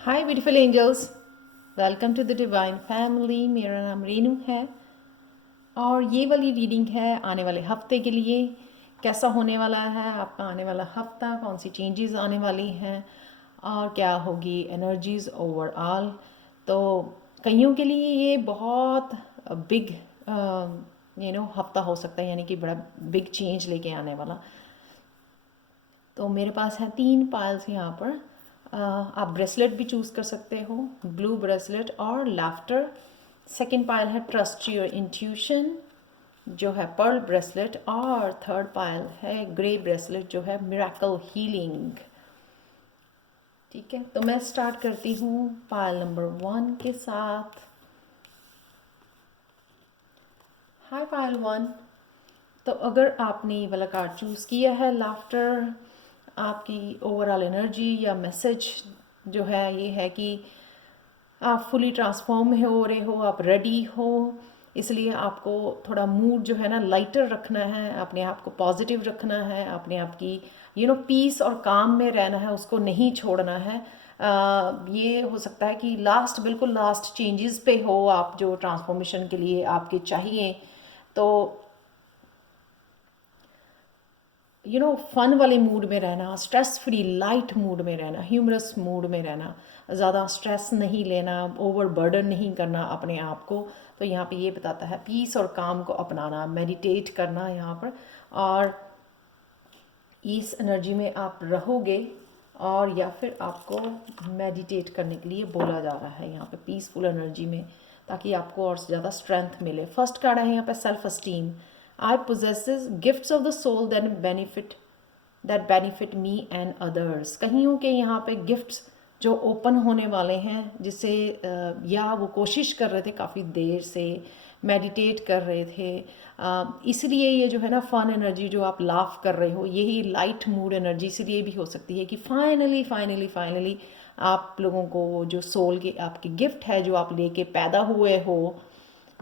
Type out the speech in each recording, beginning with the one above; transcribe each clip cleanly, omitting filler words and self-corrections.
Hi beautiful angels, welcome to the divine family. मेरा नाम रेनू है और ये वाली रीडिंग है आने वाले हफ्ते के लिए। कैसा होने वाला है आपका आने वाला हफ्ता, कौन सी चेंजेस आने वाली हैं और क्या होगी एनर्जीज ओवरऑल। तो कईयों के लिए ये बहुत बिग हफ्ता हो सकता है, यानी कि बड़ा बिग चेंज लेके आने वाला। तो मेरे पास है 3 पायल्स यहाँ पर। आप ब्रेसलेट भी चूज़ कर सकते हो, ब्लू ब्रेसलेट और लाफ्टर। सेकंड पायल है ट्रस्ट योर इंट्यूशन, जो है पर्ल ब्रेसलेट। और थर्ड पायल है ग्रे ब्रेसलेट, जो है मिरेकल हीलिंग। ठीक है, तो मैं स्टार्ट करती हूँ पायल नंबर 1 के साथ। हाय पायल 1। तो अगर आपने ये वाला कार्ड चूज़ किया है लाफ्टर, आपकी ओवरऑल एनर्जी या मैसेज जो है ये है कि आप फुली ट्रांसफॉर्म हो रहे हो, आप रेडी हो। इसलिए आपको थोड़ा मूड जो है ना लाइटर रखना है, अपने आप को पॉजिटिव रखना है, अपने आप की पीस और काम में रहना है, उसको नहीं छोड़ना है। ये हो सकता है कि बिल्कुल लास्ट चेंजेस पे हो आप, जो ट्रांसफॉर्मेशन के लिए आपके चाहिए। तो फन वाले मूड में रहना, स्ट्रेस फ्री लाइट मूड में रहना, ह्यूमरस मूड में रहना, ज़्यादा स्ट्रेस नहीं लेना, ओवर बर्डन नहीं करना अपने आप को। तो यहाँ पे ये बताता है पीस और काम को अपनाना, मेडिटेट करना यहाँ पर। और इस एनर्जी में आप रहोगे और या फिर आपको मेडिटेट करने के लिए बोला जा रहा है यहाँ पे पीसफुल एनर्जी में, ताकि आपको और ज़्यादा स्ट्रेंथ मिले। फर्स्ट कार्ड है यहाँ पे self esteem. I possesses gifts of the soul that benefit me and others. कहीं के यहाँ पे गिफ्ट्स जो ओपन होने वाले हैं, जिससे या वो कोशिश कर रहे थे काफ़ी देर से, मेडिटेट कर रहे थे, इसलिए ये जो है ना फन एनर्जी जो आप लाफ कर रहे हो, यही लाइट मूड एनर्जी इसलिए भी हो सकती है कि फाइनली फाइनली फाइनली आप लोगों को वो जो सोल के आपके गिफ्ट है जो आप लेके पैदा हुए हो,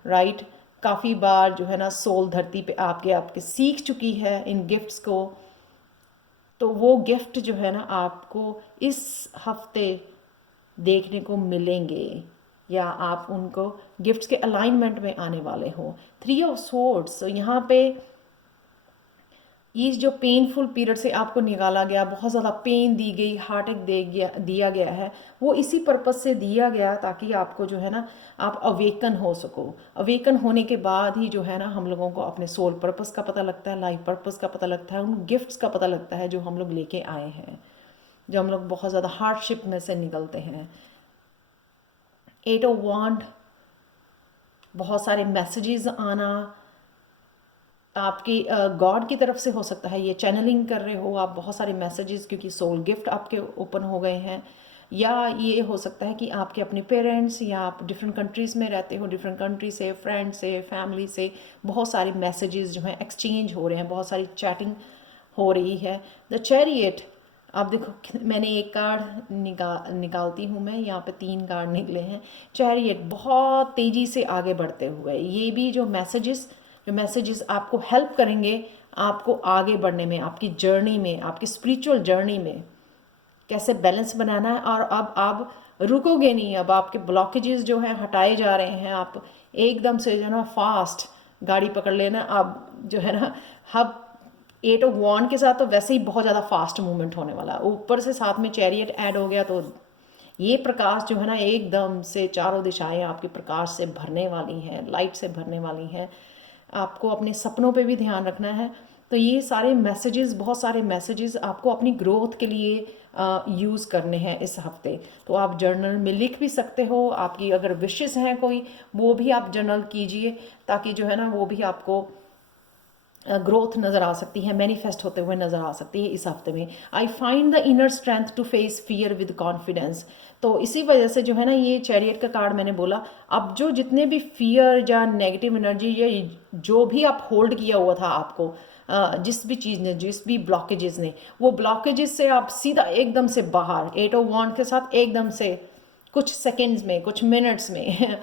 राइट। काफ़ी बार जो है ना सोल धरती पे आपके आपके सीख चुकी है इन गिफ्ट्स को। तो वो गिफ्ट जो है ना आपको इस हफ्ते देखने को मिलेंगे, या आप उनको गिफ्ट्स के अलाइनमेंट में आने वाले हो। 3 ऑफ सोर्ड्स, तो यहाँ पे इस जो पेनफुल पीरियड से आपको निकाला गया, बहुत ज़्यादा पेन दी गई, हार्ट एक दिया गया है, वो इसी पर्पज़ से दिया गया ताकि आपको जो है ना आप अवेकन हो सको। अवेकन होने के बाद ही जो है ना हम लोगों को अपने सोल पर्पज़ का पता लगता है, लाइफ पर्पज़ का पता लगता है, उन गिफ्ट्स का पता लगता है जो हम लोग लेके आए हैं, जो हम लोग बहुत ज़्यादा हार्डशिप में से निकलते हैं। 8 ऑफ वांड, बहुत सारे मैसेजेस आना आपकी गॉड की तरफ से हो सकता है, ये चैनलिंग कर रहे हो आप बहुत सारे मैसेजेस, क्योंकि सोल गिफ्ट आपके ओपन हो गए हैं। या ये हो सकता है कि आपके अपने पेरेंट्स, या आप डिफरेंट कंट्रीज़ में रहते हो, डिफरेंट कंट्री से, फ्रेंड से, फैमिली से बहुत सारे मैसेजेस जो हैं एक्सचेंज हो रहे हैं, बहुत सारी चैटिंग हो रही है। द चैरियट, आप देखो मैंने एक कार्ड निकालती हूँ मैं, यहाँ पे 3 कार्ड निकले हैं। चैरियट बहुत तेज़ी से आगे बढ़ते हुए, ये भी जो मैसेजेस आपको हेल्प करेंगे आपको आगे बढ़ने में, आपकी जर्नी में, आपकी स्पिरिचुअल जर्नी में कैसे बैलेंस बनाना है। और अब आप रुकोगे नहीं, अब आपके ब्लॉकेजेस जो हैं हटाए जा रहे हैं। आप एकदम से जो ना फास्ट गाड़ी पकड़ लेना। अब जो है ना अब 8 ऑफ वॉन्ड के साथ तो वैसे ही बहुत ज़्यादा फास्ट मूवमेंट होने वाला है, ऊपर से साथ में चैरियट ऐड हो गया, तो ये प्रकाश जो है ना एकदम से चारों दिशाएं आपके प्रकाश से भरने वाली हैं, लाइट से भरने वाली हैं। आपको अपने सपनों पे भी ध्यान रखना है। तो ये सारे मैसेजेस, बहुत सारे मैसेजेस आपको अपनी ग्रोथ के लिए यूज़ करने हैं इस हफ्ते। तो आप जर्नल में लिख भी सकते हो, आपकी अगर विशेस हैं कोई, वो भी आप जर्नल कीजिए, ताकि जो है ना वो भी आपको ग्रोथ नज़र आ सकती है, मैनिफेस्ट होते हुए नज़र आ सकती है इस हफ्ते में। I find the inner strength to face fear with confidence. तो इसी वजह से जो है ना ये चैरियट का कार्ड मैंने बोला, अब जो जितने भी फियर या नेगेटिव एनर्जी या जो भी आप होल्ड किया हुआ था आपको, जिस भी चीज़ ने, जिस भी ब्लॉकेजेस ने, वो ब्लॉकेजेस से आप सीधा एकदम से बाहर 8 ऑफ वॉन्ड के साथ एकदम से कुछ सेकेंड्स में, कुछ मिनट्स में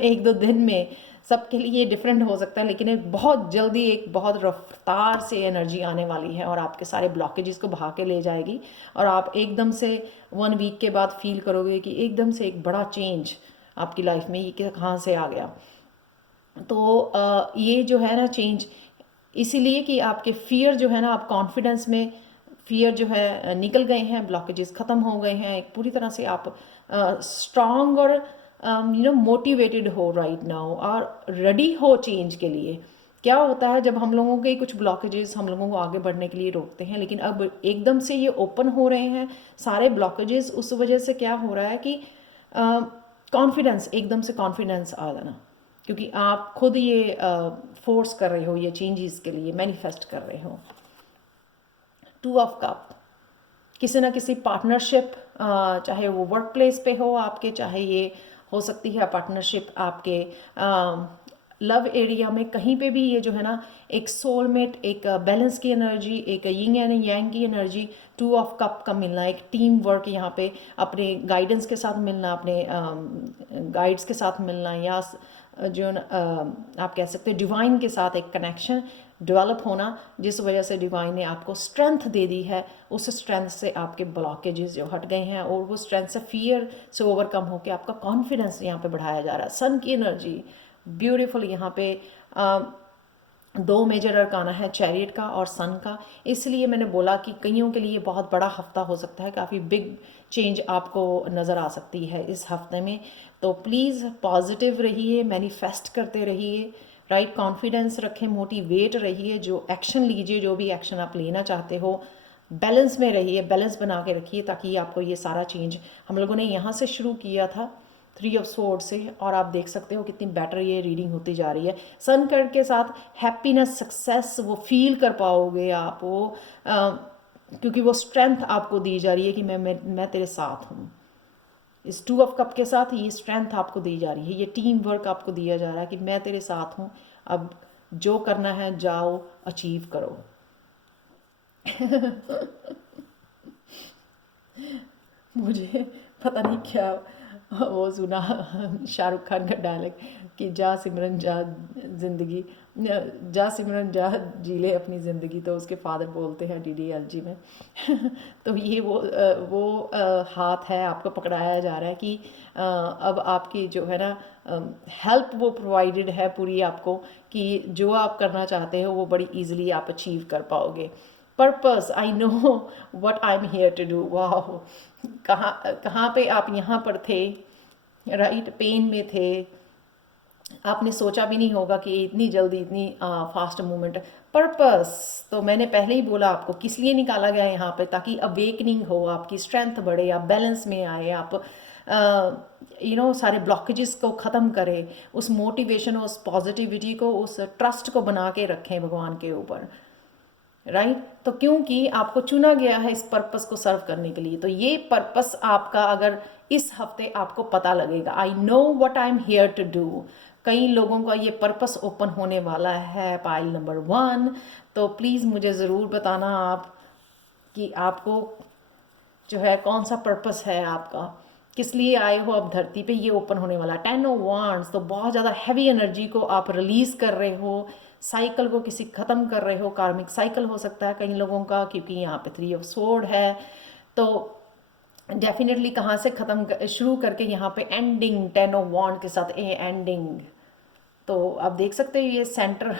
एक दो दिन में सबके लिए डिफरेंट हो सकता है, लेकिन एक बहुत जल्दी एक बहुत रफ्तार से एनर्जी आने वाली है और आपके सारे ब्लॉकेजेस को बहा के ले जाएगी। और आप एकदम से 1 वीक के बाद फील करोगे कि एकदम से एक बड़ा चेंज आपकी लाइफ में ये कहाँ से आ गया। तो ये जो है ना चेंज इसीलिए कि आपके फियर जो है ना, आप कॉन्फिडेंस में फियर जो है निकल गए हैं, ब्लॉकेजेस ख़त्म हो गए हैं, एक पूरी तरह से आप स्ट्रांग और मोटिवेटेड हो राइट नाउ और रेडी हो चेंज के लिए। क्या होता है जब हम लोगों के कुछ ब्लॉकेजेस हम लोगों को आगे बढ़ने के लिए रोकते हैं, लेकिन अब एकदम से ये ओपन हो रहे हैं सारे ब्लॉकेजेस, उस वजह से क्या हो रहा है कि कॉन्फिडेंस, एकदम से कॉन्फिडेंस आ जाना, क्योंकि आप खुद ये फोर्स कर रहे हो ये चेंजेस के लिए, मैनिफेस्ट कर रहे हो। 2 ऑफ कप, किसी ना किसी पार्टनरशिप, चाहे वो वर्क प्लेस पे हो आपके, चाहे ये हो सकती है पार्टनरशिप आपके लव एरिया में, कहीं पे भी ये जो है ना एक सोलमेट, एक बैलेंस की एनर्जी, एक यिंग एंड यांग की एनर्जी, 2 ऑफ कप का मिलना, एक टीम वर्क यहाँ पे, अपने गाइडेंस के साथ मिलना, अपने गाइड्स के साथ मिलना, या जो आप कह सकते हैं डिवाइन के साथ एक कनेक्शन डेवलप होना, जिस वजह से डिवाइन ने आपको स्ट्रेंथ दे दी है। उस स्ट्रेंथ से आपके ब्लॉकेजेस जो हट गए हैं और वो स्ट्रेंथ से फियर से ओवरकम होकर आपका कॉन्फिडेंस यहाँ पे बढ़ाया जा रहा है। सन की एनर्जी ब्यूटीफुल यहाँ पे 2 मेजर अरकाना है, चैरियट का और सन का। इसलिए मैंने बोला कि कईयों के लिए बहुत बड़ा हफ्ता हो सकता है, काफ़ी बिग चेंज आपको नज़र आ सकती है इस हफ्ते में। तो प्लीज़ पॉजिटिव रहिए, मैनिफेस्ट करते रहिए, राइट, कॉन्फिडेंस रखें, मोटिवेट रहिए, जो एक्शन लीजिए, जो भी एक्शन आप लेना चाहते हो, बैलेंस में रहिए, बैलेंस बना के रखिए, ताकि आपको ये सारा चेंज, हम लोगों ने यहाँ से शुरू किया था 3 ऑफ स्वॉर्ड से, और आप देख सकते हो कितनी बेटर ये रीडिंग होती जा रही है। सन कार्ड के साथ हैप्पीनेस, सक्सेस वो फील कर पाओगे आप, वो क्योंकि वो स्ट्रेंथ आपको दी जा रही है कि मैं तेरे साथ हूँ। इस 2 ऑफ कप के साथ ये स्ट्रेंथ आपको दी जा रही है, ये टीम वर्क आपको दिया जा रहा है कि मैं तेरे साथ हूँ, अब जो करना है जाओ अचीव करो। मुझे पता नहीं क्या वो सुना शाहरुख खान का डायलॉग कि जा सिमरन जा ज़िंदगी, जा सिमरन जा जी ले अपनी ज़िंदगी, तो उसके फादर बोलते हैं DDLG में। तो ये वो हाथ है, आपको पकड़ाया जा रहा है कि अब आपकी जो है ना हेल्प वो प्रोवाइडेड है पूरी आपको, कि जो आप करना चाहते हो वो बड़ी इजीली आप अचीव कर पाओगे। Purpose, I know what I am here to do. वाह, कहाँ पे आप यहाँ पर थे, राइट, पेन में थे, आपने सोचा भी नहीं होगा कि इतनी जल्दी इतनी फास्ट मूवमेंट। पर्पस तो मैंने पहले ही बोला आपको किस लिए निकाला गया यहाँ पे, ताकि अवेकनिंग हो, आपकी स्ट्रेंथ बढ़े, आप बैलेंस में आए, आप सारे ब्लॉकेजेस को ख़त्म करें, उस मोटिवेशन, उस पॉजिटिविटी को, उस ट्रस्ट को बना के रखें भगवान के ऊपर, राइट। तो क्योंकि आपको चुना गया है इस पर्पस को सर्व करने के लिए, तो ये पर्पस आपका अगर इस हफ्ते आपको पता लगेगा, I know what I am here to do, कई लोगों का ये पर्पस ओपन होने वाला है पाइल नंबर 1। तो प्लीज़ मुझे ज़रूर बताना आप कि आपको जो है कौन सा पर्पस है आपका, किस लिए आए हो आप धरती पे, ये ओपन होने वाला। 10 ऑफ वांड्स, तो बहुत ज़्यादा हैवी एनर्जी को आप रिलीज़ कर रहे हो, साइकिल को किसी ख़त्म कर रहे हो, कार्मिक साइकिल हो सकता है कई लोगों का, क्योंकि यहाँ पे 3 ऑफ स्वॉर्ड है। तो डेफिनेटली कहाँ से ख़त्म शुरू करके यहाँ पे एंडिंग, 10 ऑफ वांड के साथ एंडिंग। तो आप देख सकते हो ये सेंटर,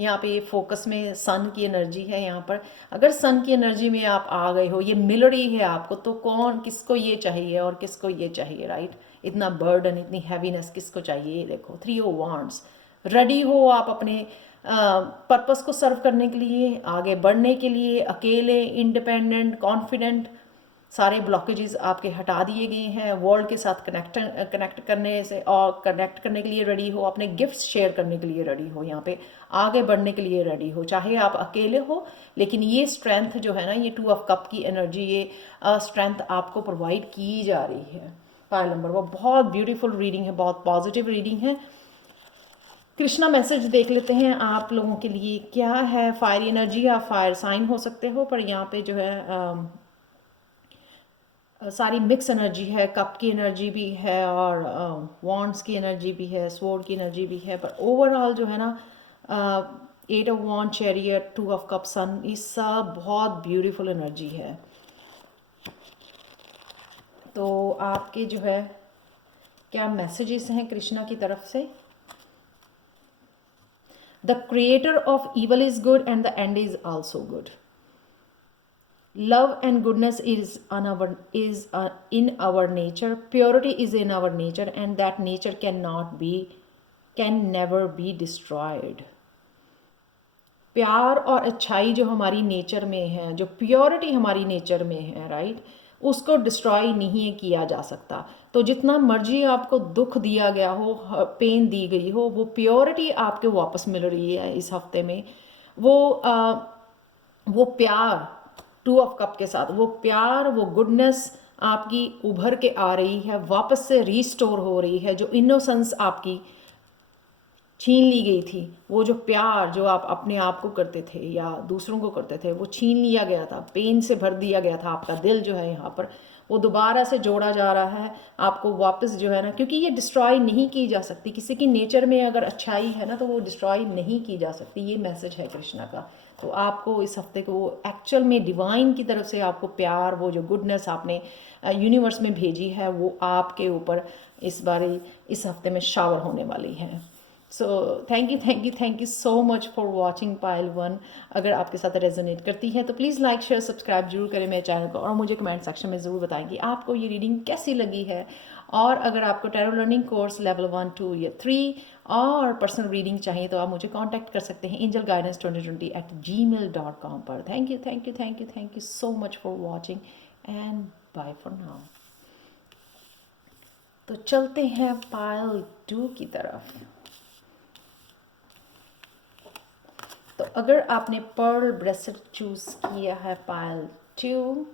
यहाँ पे ये फोकस में सन की एनर्जी है। यहाँ पर अगर सन की एनर्जी में आप आ गए हो, ये मिल रही है आपको, तो कौन किसको ये चाहिए और किसको ये चाहिए, राइट। इतना बर्डन, इतनी हैवीनेस किसको चाहिए, ये देखो 3 ऑफ वांड्स। रेडी हो आप अपने पर्पस को सर्व करने के लिए, आगे बढ़ने के लिए, अकेले, इंडिपेंडेंट, कॉन्फिडेंट, सारे ब्लॉकेजेस आपके हटा दिए गए हैं, वर्ल्ड के साथ कनेक्ट करने से और कनेक्ट करने के लिए रेडी हो, अपने गिफ्ट्स शेयर करने के लिए रेडी हो, यहाँ पे आगे बढ़ने के लिए रेडी हो, चाहे आप अकेले हो, लेकिन ये स्ट्रेंथ जो है ना, ये 2 ऑफ कप की एनर्जी, ये स्ट्रेंथ आपको प्रोवाइड की जा रही है। पाइल नंबर वो बहुत ब्यूटीफुल रीडिंग है, बहुत पॉजिटिव रीडिंग है। कृष्णा मैसेज देख लेते हैं आप लोगों के लिए क्या है। फायर एनर्जी, आप फायर साइन हो सकते हो, पर यहाँ पे जो है सारी मिक्स एनर्जी है, कप की एनर्जी भी है और वॉन्ड्स की एनर्जी भी है, स्वॉर्ड की एनर्जी भी है, पर ओवरऑल जो है ना 8 of wands, chariot, 2 of cups, sun, ये सब बहुत ब्यूटीफुल एनर्जी है। तो आपके जो है क्या मैसेजेस हैं कृष्णा की तरफ से? The creator of evil is good and the end is also good. Love and goodness is in our nature. Purity is in our nature, and that nature can never be destroyed. प्यार और अच्छाई जो हमारी nature में है, जो purity हमारी nature में है, राइट, उसको डिस्ट्रॉय नहीं किया जा सकता। तो जितना मर्जी आपको दुख दिया गया हो, पेन दी गई हो, वो प्योरिटी आपके वापस मिल रही है इस हफ्ते में। वो प्यार 2 ऑफ कप के साथ, वो प्यार, वो गुडनेस आपकी उभर के आ रही है, वापस से रीस्टोर हो रही है। जो इनोसेंस आपकी छीन ली गई थी, वो जो प्यार जो आप अपने आप को करते थे या दूसरों को करते थे, वो छीन लिया गया था, पेन से भर दिया गया था आपका दिल जो है यहाँ पर, वो दोबारा से जोड़ा जा रहा है आपको वापस जो है ना, क्योंकि ये डिस्ट्रॉय नहीं की जा सकती। किसी की नेचर में अगर अच्छाई है ना तो वो डिस्ट्रॉय नहीं की जा सकती। ये मैसेज है कृष्णा का। तो आपको इस हफ्ते को एक्चुअल में डिवाइन की तरफ से आपको प्यार, वो जो गुडनेस आपने यूनिवर्स में भेजी है, वो आपके ऊपर इस हफ्ते में शावर होने वाली है। So thank you so much for watching Payal 1। अगर आपके साथ रेजोनेट करती है तो प्लीज़ लाइक शेयर सब्सक्राइब जरूर करें मेरे चैनल को, और मुझे कमेंट सेक्शन में ज़रूर बताएं कि आपको ये रीडिंग कैसी लगी है। और अगर आपको टैरो लर्निंग कोर्स लेवल 1, 2 या 3 और पर्सनल रीडिंग चाहिए तो आप मुझे कांटेक्ट कर सकते हैं angelguidance2020@gmail.com पर। Thank you so much for watching and bye for now. तो चलते हैं पायल 2 की तरफ। तो अगर आपने पर्ल ब्रेसलेट चूज किया है पायल 2,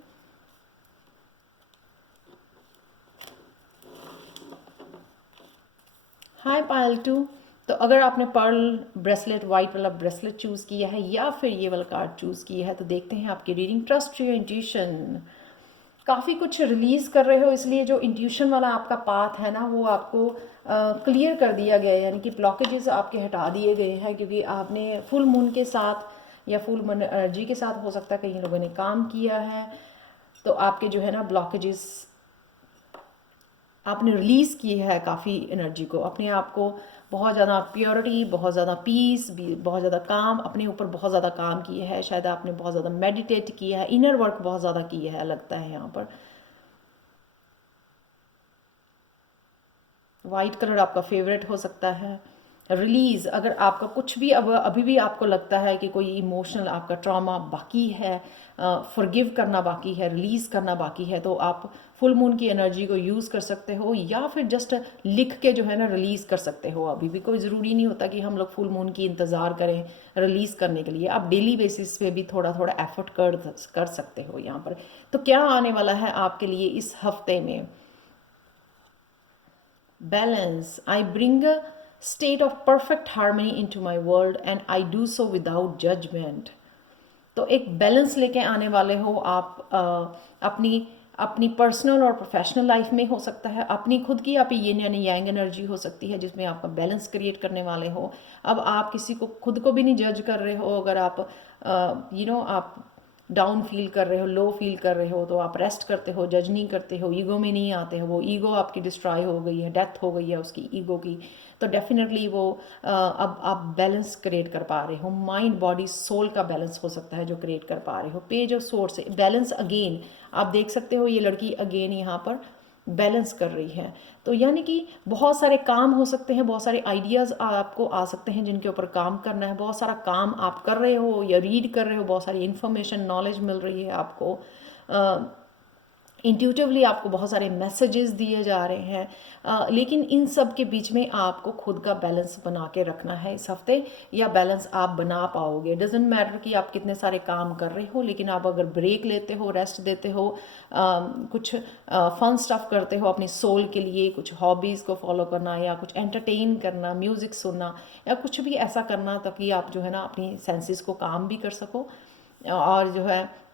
हाय पायल 2, तो अगर आपने पर्ल ब्रेसलेट, वाइट वाला ब्रेसलेट चूज़ किया है या फिर ये वाला कार्ड चूज़ किया है, तो देखते हैं आपकी रीडिंग। Trust your intuition. काफ़ी कुछ रिलीज़ कर रहे हो, इसलिए जो इंट्यूशन वाला आपका पाथ है ना, वो आपको क्लियर कर दिया गया है, यानी कि ब्लॉकेजेस आपके हटा दिए गए हैं, क्योंकि आपने फुल मून के साथ या फुल मून एनर्जी के साथ हो सकता है कई लोगों ने काम किया है। तो आपके जो है ना ब्लॉकेजेस आपने रिलीज़ की है, काफ़ी एनर्जी को, अपने आप को बहुत ज़्यादा प्योरिटी, बहुत ज़्यादा पीस, बहुत ज़्यादा काम, अपने ऊपर बहुत ज़्यादा काम किया है। शायद आपने बहुत ज़्यादा मेडिटेट किया है, इनर वर्क बहुत ज़्यादा किया है लगता है यहाँ पर। वाइट कलर आपका फेवरेट हो सकता है। रिलीज़, अगर आपका कुछ भी अभी भी आपको लगता है कि कोई इमोशनल आपका ट्रॉमा बाकी है, फॉरगिव करना बाकी है, रिलीज़ करना बाकी है, तो आप फुल मून की एनर्जी को यूज़ कर सकते हो, या फिर जस्ट लिख के जो है ना रिलीज़ कर सकते हो। अभी भी कोई ज़रूरी नहीं होता कि हम लोग फुल मून की इंतज़ार करें रिलीज़ करने के लिए। आप डेली बेसिस पे भी थोड़ा थोड़ा एफर्ट कर सकते हो यहाँ पर। तो क्या आने वाला है आपके लिए इस हफ्ते में? Balance. I bring a state of perfect harmony into my world and I do so without judgment. तो एक बैलेंस लेके आने वाले हो आप अपनी अपनी पर्सनल और प्रोफेशनल लाइफ में, हो सकता है अपनी खुद की आप येन यानी यांग एनर्जी हो सकती है जिसमें आपका बैलेंस क्रिएट करने वाले हो। अब आप किसी को खुद को भी नहीं जज कर रहे हो। अगर आप आप डाउन फील कर रहे हो, लो फील कर रहे हो, तो आप रेस्ट करते हो, जज नहीं करते हो, ईगो में नहीं आते हो। वो ईगो आपकी डिस्ट्रॉय हो गई है, डेथ हो गई है उसकी ईगो की। तो डेफिनेटली वो अब आप बैलेंस क्रिएट कर पा रहे हो। माइंड बॉडी सोल का बैलेंस हो सकता है जो क्रिएट कर पा रहे हो। पेज ऑफ सोर्ड से बैलेंस अगेन आप देख सकते हो, ये लड़की अगेन यहाँ पर बैलेंस कर रही है। तो यानी कि बहुत सारे काम हो सकते हैं, बहुत सारे आइडियाज़ आपको आ सकते हैं जिनके ऊपर काम करना है। बहुत सारा काम आप कर रहे हो या रीड कर रहे हो, बहुत सारी इन्फॉर्मेशन, नॉलेज मिल रही है आपको। इंट्यूटिवली आपको बहुत सारे मैसेजेस दिए जा रहे हैं, लेकिन इन सब के बीच में आपको खुद का बैलेंस बना के रखना है इस हफ्ते, या बैलेंस आप बना पाओगे। डजेंट मैटर कि आप कितने सारे काम कर रहे हो, लेकिन आप अगर ब्रेक लेते हो, रेस्ट देते हो, कुछ फन स्टफ करते हो अपनी सोल के लिए, कुछ हॉबीज़ को फॉलो करना या कुछ एंटरटेन करना, म्यूज़िक सुनना या कुछ भी ऐसा करना ताकि आप जो है ना अपनी सेंसेस को काम भी कर सको और जो है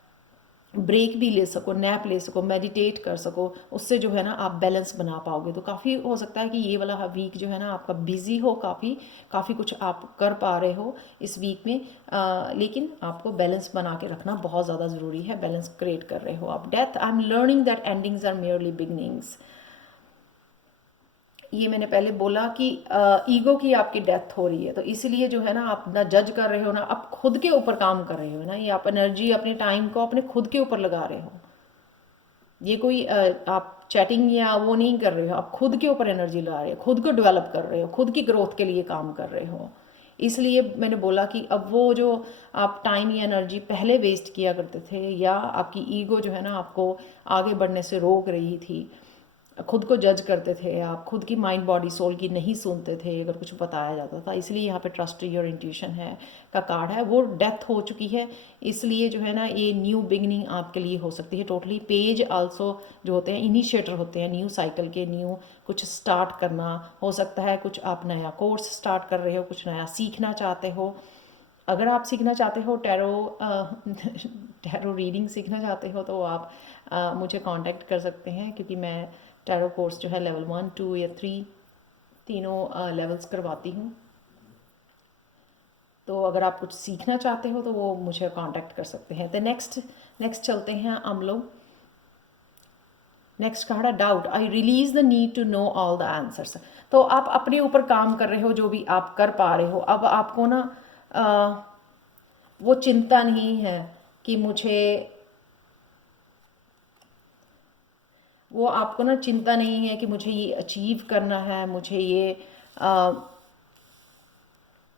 ब्रेक भी ले सको, नैप ले सको, मेडिटेट कर सको, उससे जो है ना आप बैलेंस बना पाओगे। तो काफ़ी हो सकता है कि ये वाला वीक जो है ना आपका बिजी हो, काफ़ी कुछ आप कर पा रहे हो इस वीक में, लेकिन आपको बैलेंस बना के रखना बहुत ज़्यादा ज़रूरी है। बैलेंस क्रिएट कर रहे हो आप। Death, I am learning that endings are merely beginnings. ये मैंने पहले बोला कि ईगो की आपकी डेथ हो रही है, तो इसलिए जो है ना आप ना जज कर रहे हो, ना आप खुद के ऊपर काम कर रहे हो ना, ये आप एनर्जी अपने टाइम को अपने खुद के ऊपर लगा रहे हो। ये कोई आप चैटिंग या वो नहीं कर रहे हो, आप खुद के ऊपर एनर्जी लगा रहे हो, खुद को डेवलप कर रहे हो, खुद की ग्रोथ के लिए काम कर रहे हो। इसलिए मैंने बोला कि अब वो जो आप टाइम या एनर्जी पहले वेस्ट किया करते थे, या आपकी ईगो जो है ना आपको आगे बढ़ने से रोक रही थी, खुद को जज करते थे आप, खुद की माइंड बॉडी सोल की नहीं सुनते थे अगर कुछ बताया जाता था। इसलिए यहाँ पे ट्रस्ट योर इंट्यूशन है का कार्ड है, वो डेथ हो चुकी है। इसलिए जो है ना ये न्यू बिगनिंग आपके लिए हो सकती है टोटली। पेज आल्सो जो होते हैं इनिशिएटर होते हैं न्यू साइकिल के, न्यू कुछ स्टार्ट करना हो सकता है, कुछ आप नया कोर्स स्टार्ट कर रहे हो, कुछ नया सीखना चाहते हो। अगर आप सीखना चाहते हो टैरो रीडिंग सीखना चाहते हो तो आप मुझे कांटेक्ट कर सकते हैं, क्योंकि मैं टैरो कोर्स जो है लेवल 1, 2 या 3 तीनों लेवल्स करवाती हूँ। तो अगर आप कुछ सीखना चाहते हो तो वो मुझे कांटेक्ट कर सकते हैं। तो नेक्स्ट चलते हैं हम लोग। नेक्स्ट कार्ड है doubt, I release the need to know all the answers. तो आप अपने ऊपर काम कर रहे हो, जो भी आप कर पा रहे हो। अब आपको ना वो चिंता नहीं है कि मुझे, वो आपको ना चिंता नहीं है कि मुझे ये अचीव करना है, मुझे ये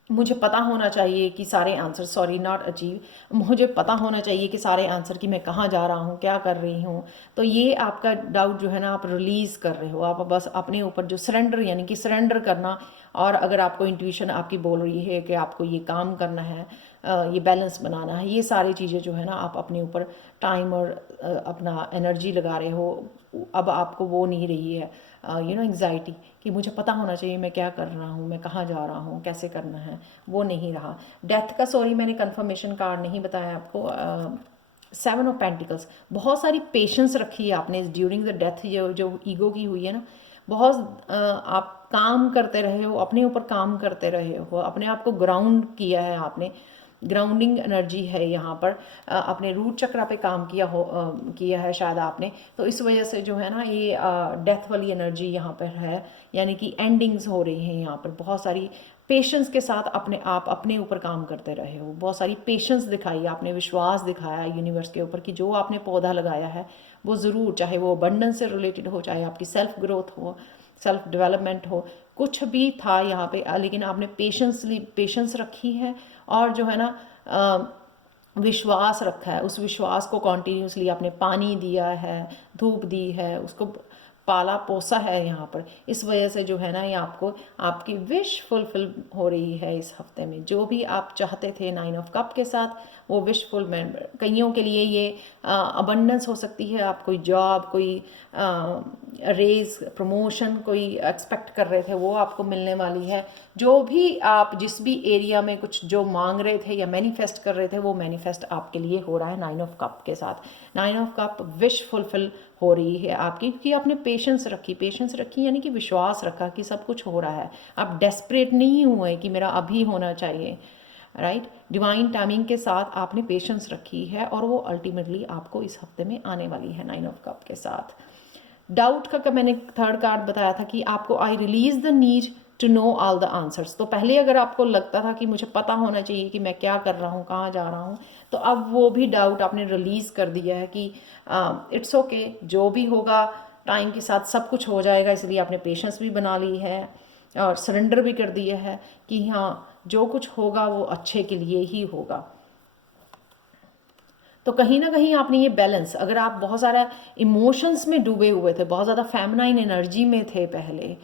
मुझे पता होना चाहिए कि सारे आंसर, सॉरी नॉट अचीव, मुझे पता होना चाहिए कि सारे आंसर कि मैं कहाँ जा रहा हूँ, क्या कर रही हूँ। तो ये आपका डाउट जो है ना आप रिलीज़ कर रहे हो। आप बस अपने ऊपर जो सरेंडर, यानी कि सरेंडर करना। और अगर आपको इंट्यूशन आपकी बोल रही है कि आपको ये काम करना है, ये बैलेंस बनाना है, ये सारी चीज़ें जो है ना आप अपने ऊपर टाइम और अपना एनर्जी लगा रहे हो। अब आपको वो नहीं रही है एंग्जाइटी कि मुझे पता होना चाहिए मैं क्या कर रहा हूँ, मैं कहाँ जा रहा हूँ, कैसे करना है, वो नहीं रहा। डेथ का सॉरी मैंने कंफर्मेशन कार्ड नहीं बताया आपको। 7 ऑफ पेंटिकल्स, बहुत सारी पेशेंस रखी है आपने ड्यूरिंग द डेथ, जो ईगो की हुई है ना, बहुत आप काम करते रहे हो, अपने ऊपर काम करते रहे हो, अपने आप को ग्राउंड किया है आपने। ग्राउंडिंग एनर्जी है यहाँ पर। अपने रूट चक्रा पे काम किया है शायद आपने। तो इस वजह से जो है ना ये डेथ वाली एनर्जी यहाँ पर है, यानी कि एंडिंग्स हो रही हैं यहाँ पर। बहुत सारी पेशेंस के साथ आप अपने ऊपर काम करते रहे हो, बहुत सारी पेशेंस दिखाई आपने, विश्वास दिखाया यूनिवर्स के ऊपर कि जो आपने पौधा लगाया है वो ज़रूर, चाहे वो अबंडेंस से रिलेटेड हो, चाहे आपकी सेल्फ ग्रोथ हो, सेल्फ डेवलपमेंट हो, कुछ भी था यहाँ पे, लेकिन आपने पेशेंस रखी है। और जो है ना विश्वास रखा है, उस विश्वास को कॉन्टीन्यूसली आपने पानी दिया है, धूप दी है, उसको पाला पोसा है यहाँ पर। इस वजह से जो है ना ये आपको आपकी विश फुलफिल हो रही है इस हफ्ते में। जो भी आप चाहते थे 9 ऑफ कप के साथ वो विश फुलफिल। कईयों के लिए ये अबंडेंस हो सकती है, आप कोई जॉब, कोई रेज, प्रमोशन कोई एक्सपेक्ट कर रहे थे वो आपको मिलने वाली है। जो भी आप जिस भी एरिया में कुछ जो मांग रहे थे या मैनिफेस्ट कर रहे थे वो मैनिफेस्ट आपके लिए हो रहा है 9 ऑफ कप के साथ। 9 ऑफ कप विश फुलफिल हो रही है आपकी, क्योंकि आपने पेशेंस रखी यानी कि विश्वास रखा कि सब कुछ हो रहा है। आप डेस्परेट नहीं हुए कि मेरा अभी होना चाहिए, राइट। डिवाइन टाइमिंग के साथ आपने पेशेंस रखी है और वो अल्टीमेटली आपको इस हफ्ते में आने वाली है 9 ऑफ कप के साथ। डाउट का मैंने थर्ड कार्ड बताया था कि आपको I release the need to know all the answers. तो पहले अगर आपको लगता था कि मुझे पता होना चाहिए कि मैं क्या कर रहा हूँ, कहाँ जा रहा हूँ, तो अब वो भी डाउट आपने रिलीज़ कर दिया है कि इट्स ओके, जो भी होगा टाइम के साथ सब कुछ हो जाएगा। इसलिए आपने पेशेंस भी बना ली है और सरेंडर भी कर दिया है कि हाँ जो कुछ होगा वो अच्छे के लिए ही होगा। तो कहीं ना कहीं आपने ये बैलेंस, अगर आप बहुत सारा इमोशंस में डूबे हुए थे, बहुत ज़्यादा फेमिनाइन एनर्जी में थे पहले,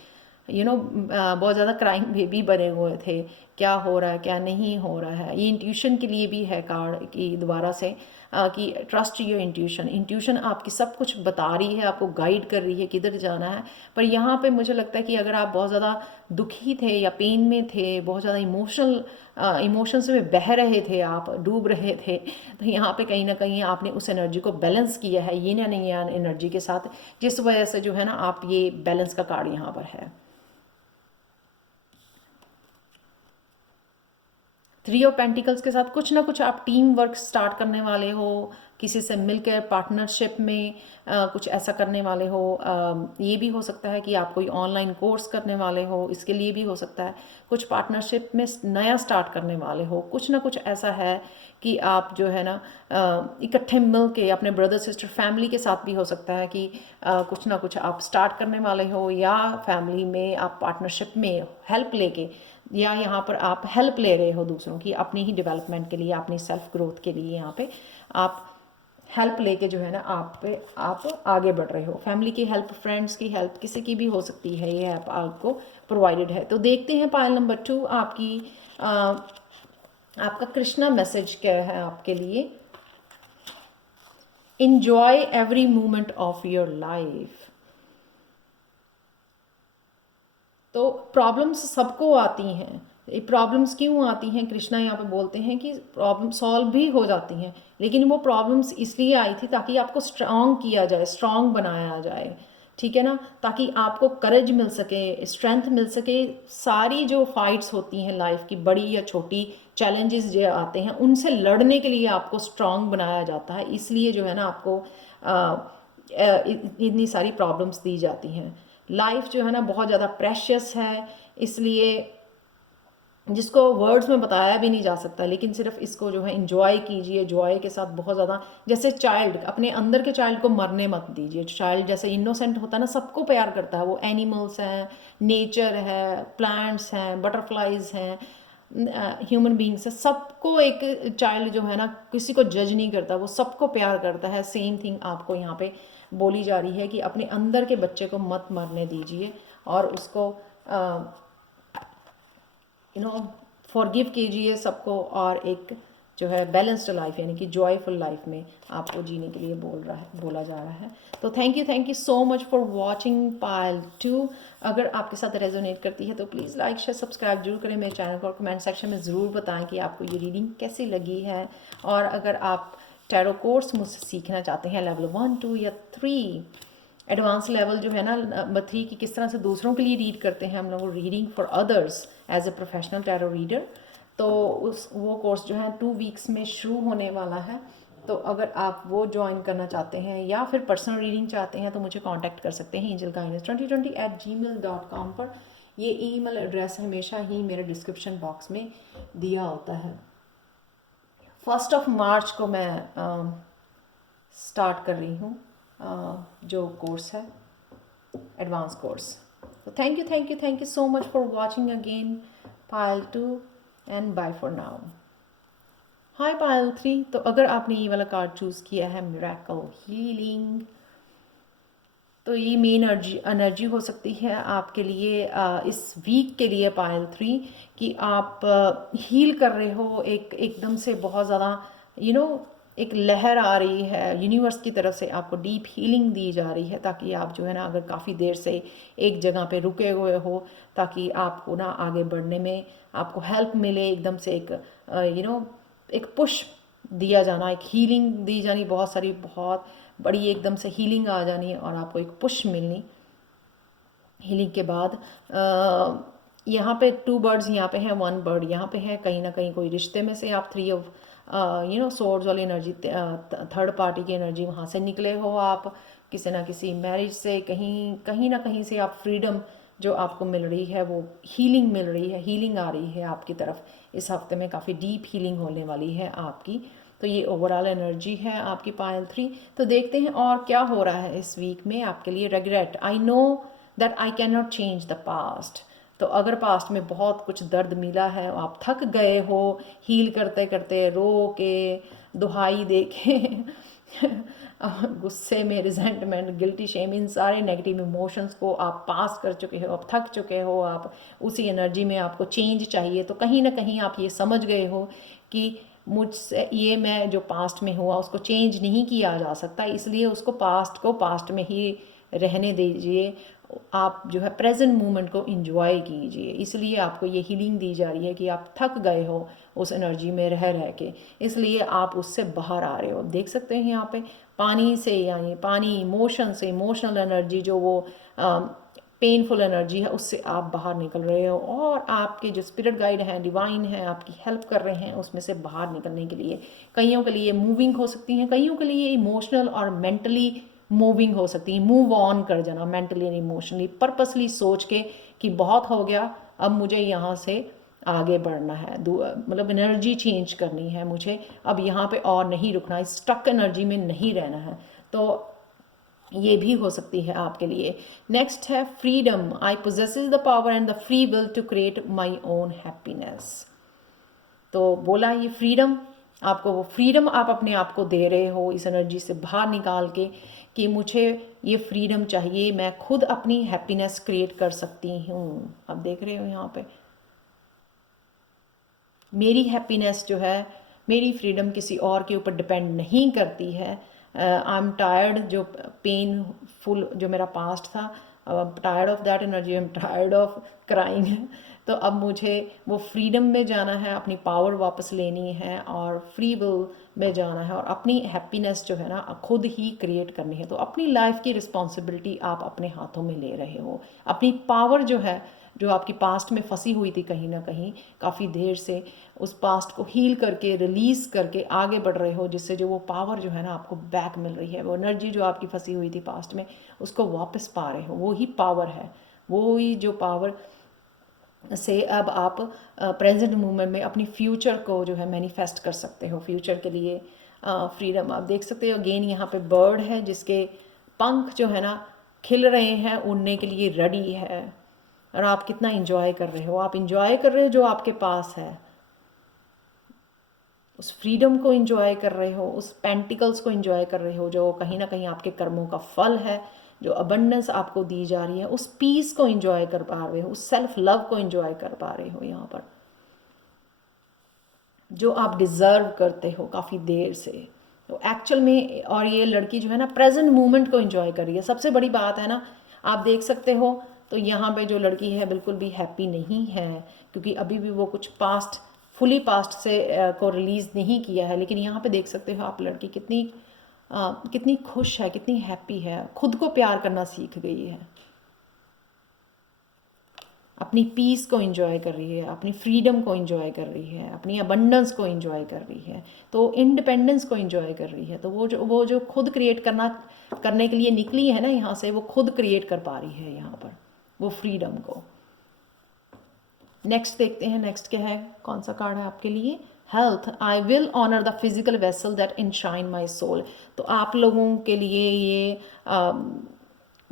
बहुत ज़्यादा क्राइम बेबी बने हुए थे, क्या हो रहा है क्या नहीं हो रहा है, ये इंट्यूशन के लिए भी है कार्ड की दोबारा से। कि ट्रस्ट योर इंट्यूशन। इंट्यूशन आपकी सब कुछ बता रही है, आपको गाइड कर रही है किधर जाना है। पर यहाँ पे मुझे लगता है कि अगर आप बहुत ज़्यादा दुखी थे या पेन में थे, बहुत ज़्यादा इमोशंस में बह रहे थे, आप डूब रहे थे, तो यहाँ पे कहीं ना कहीं आपने उस एनर्जी को बैलेंस किया है यिन एंड yang एनर्जी के साथ, जिस वजह से जो है ना आप ये बैलेंस का कार्ड यहाँ पर है। 3 ऑफ पेंटिकल्स के साथ कुछ ना कुछ आप टीम वर्क स्टार्ट करने वाले हो, किसी से मिलकर पार्टनरशिप में कुछ ऐसा करने वाले हो। ये भी हो सकता है कि आप कोई ऑनलाइन कोर्स करने वाले हो, इसके लिए भी हो सकता है कुछ पार्टनरशिप में नया स्टार्ट करने वाले हो। कुछ ना कुछ ऐसा है कि आप जो है ना इकट्ठे मिल के अपने ब्रदर सिस्टर फैमिली के साथ भी हो सकता है कि कुछ ना कुछ आप स्टार्ट करने वाले हो, या फैमिली में आप पार्टनरशिप में हेल्प लेके, या यहाँ पर आप हेल्प ले रहे हो दूसरों की अपनी ही डेवलपमेंट के लिए, अपनी सेल्फ ग्रोथ के लिए। यहाँ पे आप हेल्प लेके जो है ना आप आगे बढ़ रहे हो। फैमिली की हेल्प, फ्रेंड्स की हेल्प, किसी की भी हो सकती है, ये ऐप आपको प्रोवाइडेड है। तो देखते हैं पायल नंबर 2 आपका कृष्णा मैसेज क्या है आपके लिए। Enjoy every moment of your life. तो प्रॉब्लम्स सबको आती हैं। ये प्रॉब्लम्स क्यों आती हैं, कृष्णा यहाँ पे बोलते हैं कि प्रॉब्लम सॉल्व भी हो जाती हैं, लेकिन वो प्रॉब्लम्स इसलिए आई थी ताकि आपको स्ट्रांग किया जाए, स्ट्रांग बनाया जाए, ठीक है ना, ताकि आपको करेज मिल सके, स्ट्रेंथ मिल सके। सारी जो फाइट्स होती हैं लाइफ की, बड़ी या छोटी चैलेंजेस जो आते हैं, उनसे लड़ने के लिए आपको स्ट्रांग बनाया जाता है। इसलिए जो है ना आपको इतनी सारी प्रॉब्लम्स दी जाती हैं। लाइफ जो है ना बहुत ज़्यादा प्रेशियस है, इसलिए जिसको वर्ड्स में बताया भी नहीं जा सकता, लेकिन सिर्फ इसको जो है इंजॉय कीजिए, जॉय के साथ बहुत ज़्यादा। जैसे चाइल्ड, अपने अंदर के चाइल्ड को मरने मत दीजिए। चाइल्ड जैसे इनोसेंट होता है ना, सबको प्यार करता है, वो एनिमल्स हैं, नेचर है, प्लांट्स हैं, बटरफ्लाइज हैं, ह्यूमन बींग्स है, सबको एक चाइल्ड जो है ना किसी को जज नहीं करता, वो सबको प्यार करता है। सेम थिंग आपको यहाँ पे बोली जा रही है कि अपने अंदर के बच्चे को मत मरने दीजिए, और उसको फॉरगिव कीजिए सबको, और एक जो है बैलेंस्ड लाइफ यानी कि जॉयफुल लाइफ में आपको जीने के लिए बोला जा रहा है। तो thank you so much for watching Payal 2। अगर आपके साथ रेजोनेट करती है तो प्लीज़ लाइक शेयर सब्सक्राइब जरूर करें मेरे चैनल को, और कमेंट सेक्शन में ज़रूर बताएं कि आपको ये रीडिंग कैसी लगी है। और अगर आप टैरो कोर्स मुझसे सीखना चाहते हैं लेवल 1, 2 या 3, एडवांस लेवल जो है ना नंबर 3 की किस तरह से दूसरों के लिए रीड करते हैं हम लोग, reading for others as a professional tarot reader, तो वो कोर्स जो है 2 वीक्स में शुरू होने वाला है। तो अगर आप वो ज्वाइन करना चाहते हैं या फिर पर्सनल रीडिंग चाहते हैं तो मुझे कांटेक्ट कर सकते हैं angelguidance2020@gmail.com पर। ये ईमेल एड्रेस हमेशा ही मेरे डिस्क्रिप्शन बॉक्स में दिया होता है। 1 मार्च को मैं स्टार्ट कर रही हूँ जो कोर्स है, एडवांस कोर्स। तो thank you so much for watching again Payal 2, and bye for now. Hi Payal 3। तो अगर आपने ये वाला कार्ड चूज़ किया है मिरेकल हीलिंग, तो ये मेन एनर्जी हो सकती है आपके लिए इस वीक के लिए पायल 3, कि आप हील कर रहे हो, एकदम से बहुत ज़्यादा एक लहर आ रही है यूनिवर्स की तरफ से, आपको डीप हीलिंग दी जा रही है, ताकि आप जो है ना अगर काफ़ी देर से एक जगह पे रुके हुए हो, ताकि आपको ना आगे बढ़ने में आपको हेल्प मिले, एकदम से एक पुश दिया जाना, एक हीलिंग दी जानी, बहुत बड़ी एकदम से हीलिंग आ जानी और आपको एक पुश मिलनी। हीलिंग के बाद यहाँ पे 2 बर्ड्स यहाँ पे हैं, 1 बर्ड यहाँ पे है। कहीं ना कहीं कोई रिश्ते में से आप 3 ऑफ सोर्ड्स वाली एनर्जी, थर्ड पार्टी की एनर्जी, वहाँ से निकले हो आप, किसी ना किसी मैरिज से, कहीं ना कहीं से आप फ्रीडम जो आपको मिल रही है, वो हीलिंग मिल रही है, हीलिंग आ रही है आपकी तरफ। इस हफ्ते में काफ़ी डीप हीलिंग होने वाली है आपकी। तो ये ओवरऑल एनर्जी है आपकी पायल 3। तो देखते हैं और क्या हो रहा है इस वीक में आपके लिए। Regret, I know that I can not change the past. तो अगर पास्ट में बहुत कुछ दर्द मिला है, आप थक गए हो हील करते करते, रो के, दुहाई दे के गुस्से में, रिजेंटमेंट, गिल्टी, शेम, इन सारे नेगेटिव इमोशंस को आप पास कर चुके हो, आप थक चुके हो, आप उसी एनर्जी में आपको चेंज चाहिए, तो कहीं ना कहीं आप ये समझ गए हो कि मुझसे ये मैं जो पास्ट में हुआ उसको चेंज नहीं किया जा सकता, इसलिए उसको पास्ट को पास्ट में ही रहने दीजिए। आप जो है प्रेजेंट मोमेंट को एंजॉय कीजिए। इसलिए आपको ये हीलिंग दी जा रही है कि आप थक गए हो उस एनर्जी में रह के, इसलिए आप उससे बाहर आ रहे हो। देख सकते हैं यहाँ पे पानी से, यानी पानी इमोशन से, इमोशनल एनर्जी जो वो पेनफुल एनर्जी है उससे आप बाहर निकल रहे हो, और आपके जो स्पिरिट गाइड हैं, डिवाइन हैं, आपकी हेल्प कर रहे हैं उसमें से बाहर निकलने के लिए। कईयों के लिए मूविंग हो सकती हैं, कईयों के लिए इमोशनल और मेंटली मूविंग हो सकती है, मूव ऑन कर जाना मेंटली एंड इमोशनली, पर्पसली सोच के कि बहुत हो गया, अब मुझे यहाँ से आगे बढ़ना है, मतलब एनर्जी चेंज करनी है मुझे, अब यहाँ पे और नहीं रुकना है, स्टक एनर्जी में नहीं रहना है। तो ये भी हो सकती है आपके लिए। नेक्स्ट है freedom. I possesses the power and the free will to create my own happiness. तो बोला ये फ्रीडम, आपको वो फ्रीडम आप अपने आप को दे रहे हो इस एनर्जी से बाहर निकाल के, कि मुझे ये फ्रीडम चाहिए, मैं खुद अपनी हैप्पीनेस क्रिएट कर सकती हूँ। आप देख रहे हो यहाँ पे मेरी हैप्पीनेस जो है, मेरी फ्रीडम किसी और के ऊपर डिपेंड नहीं करती है। आई एम टायर्ड, जो पेनफुल जो मेरा पास्ट था, tired of that energy, I am tired of crying. तो अब मुझे वो फ्रीडम में जाना है, अपनी पावर वापस लेनी है और फ्री विल में जाना है, और अपनी हैप्पीनेस जो है ना खुद ही क्रिएट करनी है। तो अपनी लाइफ की रिस्पॉन्सिबिलिटी आप अपने हाथों में ले रहे हो। अपनी पावर जो है, जो आपकी पास्ट में फंसी हुई थी कहीं ना कहीं काफ़ी देर से, उस पास्ट को हील करके रिलीज़ करके आगे बढ़ रहे हो, जिससे जो वो पावर जो है ना आपको बैक मिल रही है, वो एनर्जी जो आपकी फंसी हुई थी पास्ट में उसको वापस पा रहे हो। वो ही पावर है, वो ही जो पावर से अब आप प्रेजेंट मोमेंट में अपनी फ्यूचर को जो है मैनिफेस्ट कर सकते हो। फ्यूचर के लिए फ्रीडम आप देख सकते हो। अगेन यहाँ पे बर्ड है जिसके पंख जो है ना खिल रहे हैं, उड़ने के लिए रेडी है, और आप कितना इंजॉय कर रहे हो। आप इंजॉय कर रहे हो जो आपके पास है, उस फ्रीडम को इंजॉय कर रहे हो, उस पेंटिकल्स को इंजॉय कर रहे हो जो कहीं ना कहीं आपके कर्मों का फल है, जो अबंडेंस आपको दी जा रही है, उस पीस को इंजॉय कर पा रहे हो, उस सेल्फ लव को इंजॉय कर पा रहे हो यहाँ पर, जो आप डिज़र्व करते हो काफ़ी देर से। तो एक्चुअल में, और ये लड़की जो है ना प्रेजेंट मोमेंट को इंजॉय कर रही है, सबसे बड़ी बात है ना। आप देख सकते हो तो यहाँ पे जो लड़की है बिल्कुल भी हैप्पी नहीं है, क्योंकि अभी भी वो कुछ पास्ट, फुली पास्ट से को रिलीज़ नहीं किया है। लेकिन यहाँ पे देख सकते हो आप लड़की कितनी खुश है, कितनी हैप्पी है, खुद को प्यार करना सीख गई है, अपनी पीस को एंजॉय कर रही है, अपनी फ्रीडम को एंजॉय कर रही है, अपनी अबंडेंस को एंजॉय कर रही है, तो इंडिपेंडेंस को एंजॉय कर रही है। तो वो जो खुद क्रिएट करने के लिए निकली है ना यहाँ से, वो खुद क्रिएट कर पा रही है यहाँ पर वो फ्रीडम को। नेक्स्ट देखते हैं, नेक्स्ट क्या है, कौन सा कार्ड है आपके लिए। Health. I will honour the physical vessel that enshrine my soul. तो आप लोगों के लिए ये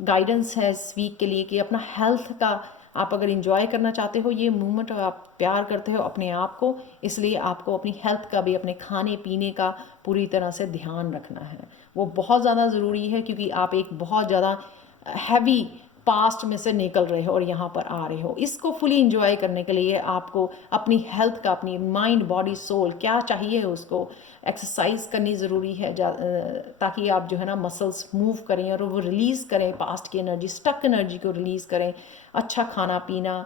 गाइडेंस है इस वीक के लिए कि अपना हेल्थ का आप अगर इंजॉय करना चाहते हो ये मूवमेंट, और आप प्यार करते हो अपने आप को, इसलिए आपको अपनी हेल्थ का भी, अपने खाने पीने का पूरी तरह से ध्यान रखना है। वो बहुत ज़्यादा ज़रूरी है, क्योंकि आप एक बहुत ज़्यादा हैवी पास्ट में से निकल रहे हो और यहाँ पर आ रहे हो। इसको फुली इंजॉय करने के लिए आपको अपनी हेल्थ का, अपनी माइंड बॉडी सोल क्या चाहिए उसको एक्सरसाइज करनी ज़रूरी है, ताकि आप जो है ना मसल्स मूव करें और वो रिलीज़ करें पास्ट की एनर्जी, स्टक एनर्जी को रिलीज़ करें। अच्छा खाना पीना,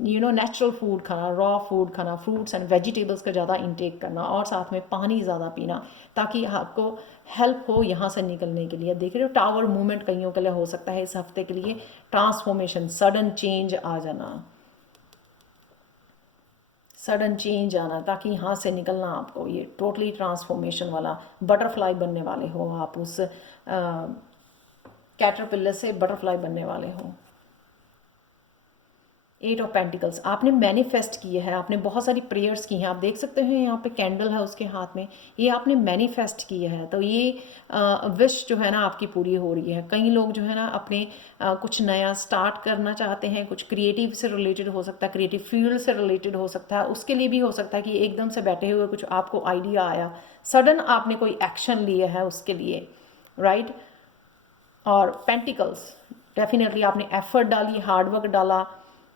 नेचुरल फूड खाना, रॉ फूड खाना, फ्रूट्स एंड वेजिटेबल्स का ज़्यादा इंटेक करना, और साथ में पानी ज़्यादा पीना, ताकि आपको हेल्प हो यहाँ से निकलने के लिए। देख रहे हो टावर मूवमेंट कईयों के लिए हो सकता है इस हफ्ते के लिए ट्रांसफॉर्मेशन, सडन चेंज आ जाना, सडन चेंज आना, ताकि यहाँ से निकलना आपको ये टोटली ट्रांसफॉर्मेशन वाला, बटरफ्लाई बनने वाले हो आप, उस कैटरपिलर से बटरफ्लाई बनने वाले हो। 8 ऑफ पेंटिकल्स आपने मैनिफेस्ट किए हैं, आपने बहुत सारी प्रेयर्स की हैं। आप देख सकते हैं यहाँ पे कैंडल है उसके हाथ में, ये आपने मैनिफेस्ट किए हैं। तो ये विश जो है ना आपकी पूरी हो रही है। कई लोग जो है ना अपने कुछ नया स्टार्ट करना चाहते हैं, कुछ क्रिएटिव से रिलेटेड हो सकता है, क्रिएटिव फील्ड से रिलेटेड हो सकता है, उसके लिए भी हो सकता है कि एकदम से बैठे हुए कुछ आपको आइडिया आया, सडन आपने कोई एक्शन लिया है उसके लिए, राइट। और पेंटिकल्स डेफिनेटली आपने एफर्ट डाली, हार्डवर्क डाला,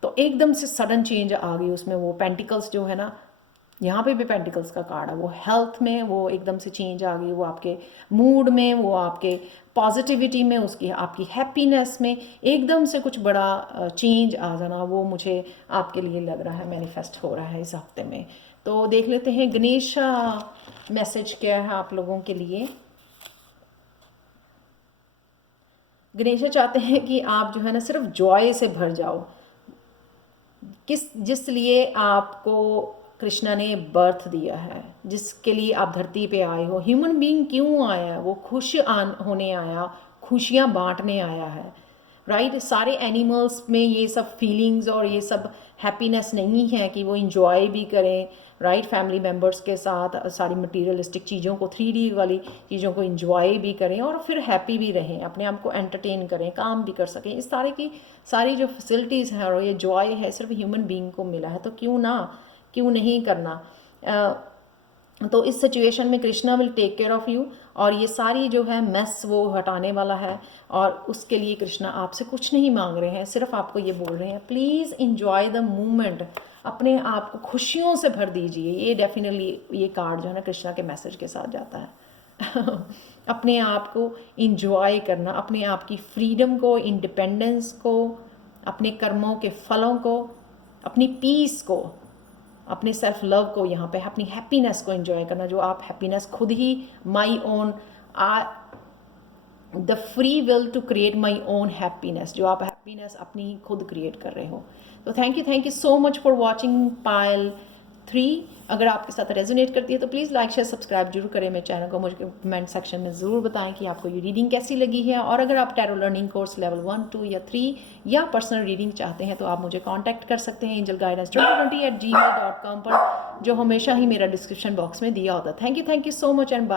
तो एकदम से सडन चेंज आ गई उसमें। वो पेंटिकल्स जो है ना यहाँ पे भी पेंटिकल्स का कार्ड है, वो हेल्थ में वो एकदम से चेंज आ गई, वो आपके मूड में, वो आपके पॉजिटिविटी में, उसकी आपकी हैप्पीनेस में एकदम से कुछ बड़ा चेंज आ जाना, वो मुझे आपके लिए लग रहा है मैनिफेस्ट हो रहा है इस हफ्ते में। तो देख लेते हैं गणेश मैसेज क्या है आप लोगों के लिए। गणेश चाहते हैं कि आप जो है ना सिर्फ जॉय से भर जाओ, जिस लिए आपको कृष्णा ने बर्थ दिया है, जिसके लिए आप धरती पे आए हो। ह्यूमन बीइंग क्यों आया है? वो खुश होने आया, खुशियाँ बांटने आया है, राइट। सारे एनिमल्स में ये सब फीलिंग्स और ये सब हैप्पीनेस नहीं है कि वो इंजॉय भी करें, राइट, फैमिली मेम्बर्स के साथ सारी मटीरियलिस्टिक चीज़ों को, 3D वाली चीज़ों को इंजॉय भी करें और फिर हैप्पी भी रहें, अपने आप को एंटरटेन करें, काम भी कर सकें। इस सारे की सारी जो फैसिलिटीज़ हैं और ये जॉय है सिर्फ ह्यूमन बीइंग को मिला है, तो क्यों नहीं करना। तो इस सिचुएशन में Krishna will take care of you, और ये सारी जो है मेस वो हटाने वाला है, और उसके लिए कृष्णा आपसे कुछ नहीं मांग रहे हैं, सिर्फ आपको ये बोल रहे हैं प्लीज़ इंजॉय द मोमेंट, अपने आप को खुशियों से भर दीजिए। ये डेफिनेटली ये कार्ड जो है ना कृष्णा के मैसेज के साथ जाता है। अपने आप को इंजॉय करना, अपने आप की फ्रीडम को, इंडिपेंडेंस को, अपने कर्मों के फलों को, अपनी पीस को, अपने सेल्फ लव को, यहाँ पे अपनी हैप्पीनेस को एंजॉय करना, जो आप हैप्पीनेस खुद ही, my own the free will to create my own happiness, जो आप हैप्पीनेस अपनी खुद क्रिएट कर रहे हो। तो thank you so much for watching Payal 3। अगर आपके साथ रेजोनेट करती है तो प्लीज़ लाइक शेयर सब्सक्राइब जरूर करें मेरे चैनल को, मुझे कमेंट सेक्शन में ज़रूर बताएं कि आपको ये रीडिंग कैसी लगी है। और अगर आप टैरो लर्निंग कोर्स लेवल 1, 2 या 3 या पर्सनल रीडिंग चाहते हैं तो आप मुझे कांटेक्ट कर सकते हैं angelguidance2020@gmail.com पर, जो हमेशा ही मेरा डिस्क्रिप्शन बॉक्स में दिया होता है। Thank you so much and bye.